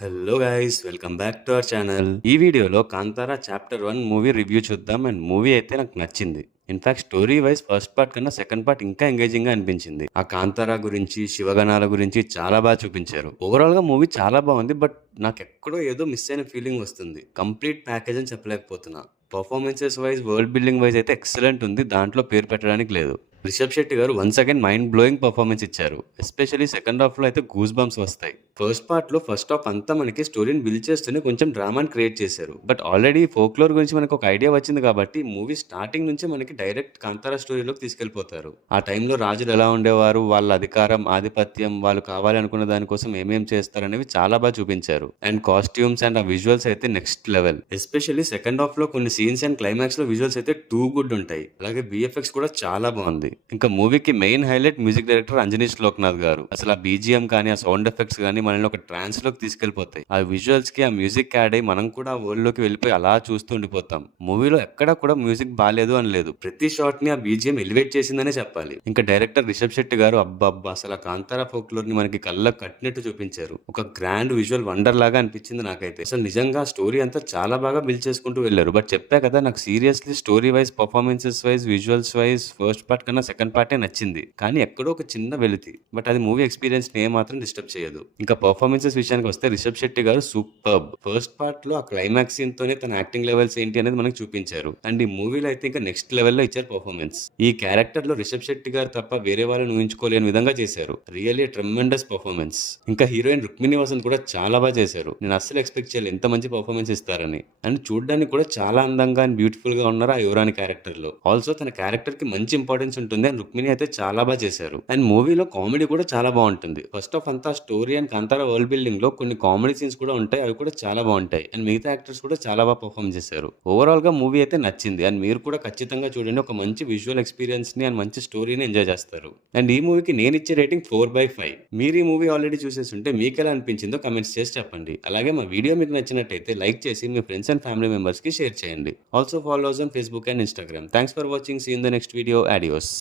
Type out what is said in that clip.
Hello guys, welcome back to our channel. ఈ వీడియోలో Kantara chapter 1 movie review చూద్దాం. And movie అయితే నాకు నచ్చింది. In fact story wise first part కన్నా సెకండ్ పార్ట్ ఇంకా ఎంగేజింగ్ గా అనిపించింది. ఆ కాంతారా గురించి, శివగణాల గురించి చాలా బాగా చూపించారు. ఓవరాల్ గా మూవీ చాలా బాగుంది. బట్ నాకు ఎక్కడో ఏదో మిస్ అయిన ఫీలింగ్ వస్తుంది. కంప్లీట్ ప్యాకేజ్ అని చెప్పలేకపోతున్నా. Performances wise, world building wise అయితే ఎక్సలెంట్ ఉంది. దాంట్లో పేరు పెట్టడానికి లేదు. రిషబ్ శెట్టి గారు once again mind blowing performance ఇచ్చారు. ఎస్పెషల్లీ సెకండ్ హాఫ్ లో అయితే గూస్ బంప్స్ వస్తాయి. ఫస్ట్ పార్ట్ లో ఫస్ట్ హాఫ్ అంతా మనకి స్టోరీని బిల్డ్ చేస్తూనే కొంచెం డ్రామాని క్రియేట్ చేశారు. బట్ ఆల్రెడీ ఫోక్లోర్ గురించి మనకు ఒక ఐడియా వచ్చింది కాబట్టి మూవీ స్టార్టింగ్ నుంచి మనకి డైరెక్ట్ కాంతారా స్టోరీలోకి తీసుకెళ్లిపోతారు. ఆ టైంలో రాజులు ఎలా ఉండేవారు, వాళ్ళ అధికారం, ఆధిపత్యం, వాళ్ళు కావాలి అనుకున్న దానికోసం ఏమేం చేస్తారు అనేవి చాలా బాగా చూపించారు. అండ్ కాస్ట్యూమ్స్ అండ్ ఆ విజువల్స్ అయితే next level. Especially second half లో కొన్ని సీన్స్ అండ్ క్లైమాక్స్ లో విజువల్స్ అయితే టూ గుడ్ ఉంటాయి. అలాగే బిఎఫ్ఎక్స్ కూడా చాలా బాగుంది. ఇంకా మూవీకి main highlight music director Ajaneesh Loknath గారు. అసలు ఆ బీజిఎం కానీ, ఆ సౌండ్ ఎఫెక్ట్స్ కానీ మనల్ని ఒక ట్రాన్స్ లోకి తీసుకెళ్లిపోతాయి. ఆ విజువల్స్ కి ఆ మ్యూజిక్ యాడ్ అయ్యి మనం కూడా ఆ వరల్డ్ లోకి వెళ్ళిపోయి అలా చూస్తూ ఉండిపోతాం. మూవీలో ఎక్కడా కూడా మ్యూజిక్ బాగాలేదు అని లేదు. ప్రతి షాట్ ని ఆ బీజిఎం ఎలివేట్ చేసిందనే చెప్పాలి. ఇంకా డైరెక్టర్ రిషబ్ శెట్టి గారు అబ్బబ్బా, అసలు ఆ కాంతారా ఫోక్లోర్ ని మనకి కళ్ళకు కట్టినట్టు చూపించారు. ఒక గ్రాండ్ విజువల్ వండర్ లాగా అనిపించింది నాకైతే. అసలు నిజంగా స్టోరీ అంతా చాలా బాగా బిల్డ్ చేసుకుంటూ వెళ్ళారు. బట్ చెప్పా కదా, నాకు seriously story wise, performances wise, visuals wise first part కన్నా సెకండ్ పార్టే నచ్చింది. కానీ ఎక్కడో ఒక చిన్న వెలితి. బట్ అది మూవీ ఎక్స్పీరియన్స్ ని ఏమాత్రం డిస్టర్బ్ చేయదు. ఇంకా పర్ఫార్మెన్సెస్ విషయానికి వస్తే రిషబ్ శెట్టి గారు సూపర్బ్. ఫస్ట్ పార్ట్ లో ఆ క్లైమాక్స్ సీన్ తోనే తన యాక్టింగ్ లెవెల్స్ ఏంటి అనేది మనకు చూపించారు. అండ్ ఈ మూవీలో అయితే ఇంకా నెక్స్ట్ లెవెల్లో ఇచ్చారు పర్ఫార్మెన్స్. ఈ క్యారెక్టర్ లో రిషబ్ శెట్టి గారు తప్ప వేరే వాళ్ళని ఊహించుకోలేని విధంగా చేశారు. Really tremendous performance. ఇంకా హీరోయిన్ రుక్మిణి వసంత్ కూడా చాలా బాగా చేశారు. నేను అస్సలు ఎక్స్పెక్ట్ చేయలేదు ఎంత మంచి పర్ఫార్మెన్స్ ఇస్తారని. అండ్ చూడడానికి కూడా చాలా అందంగా అండ్ బ్యూటిఫుల్ గా ఉన్నారు ఆ యువరాణి క్యారెక్టర్ లో. ఆల్సో తన క్యారెక్టర్ కి మంచి ఇంపార్టెన్స్ ఉంటుంది. అండ్ రుక్మిణి అయితే చాలా బాగా చేశారు. అండ్ మూవీలో కామెడీ కూడా చాలా బాగుంటుంది. ఫస్ట్ ఆఫ్ అంతా story and Kantara world building లో కొన్ని కామెడీ సీన్స్ కూడా ఉంటాయి. అవి కూడా చాలా బాగుంటాయి. అండ్ మిగతా యాక్టర్స్ కూడా చాలా బాగా పర్ఫార్మ్ చేశారు. ఓవరాల్ గా మూవీ అయితే నచ్చింది. అండ్ మీరు కూడా ఖచ్చితంగా చూడండి. ఒక మంచి విజువల్ ఎక్స్పీరియన్స్ ని అండ్ మంచి స్టోరీని ఎంజాయ్ చేస్తారు. అండ్ ఈ మూవీకి నేను ఇచ్చే రేటింగ్ 4/5. మీరు ఈ మూవీ ఆల్రెడీ చూసేసి ఉంటే మీకు ఎలా అనిపించిందో కమెంట్స్ చేసి చెప్పండి. అలాగే మా వీడియో మీకు నచ్చినట్టయితే లైక్ చేసి మీ ఫ్రెండ్స్ అండ్ ఫ్యామిలీ మెంబర్స్ కి షేర్ చేయండి. Also follow us on Facebook and Instagram. Thanks for watching. See in the next video. Audios.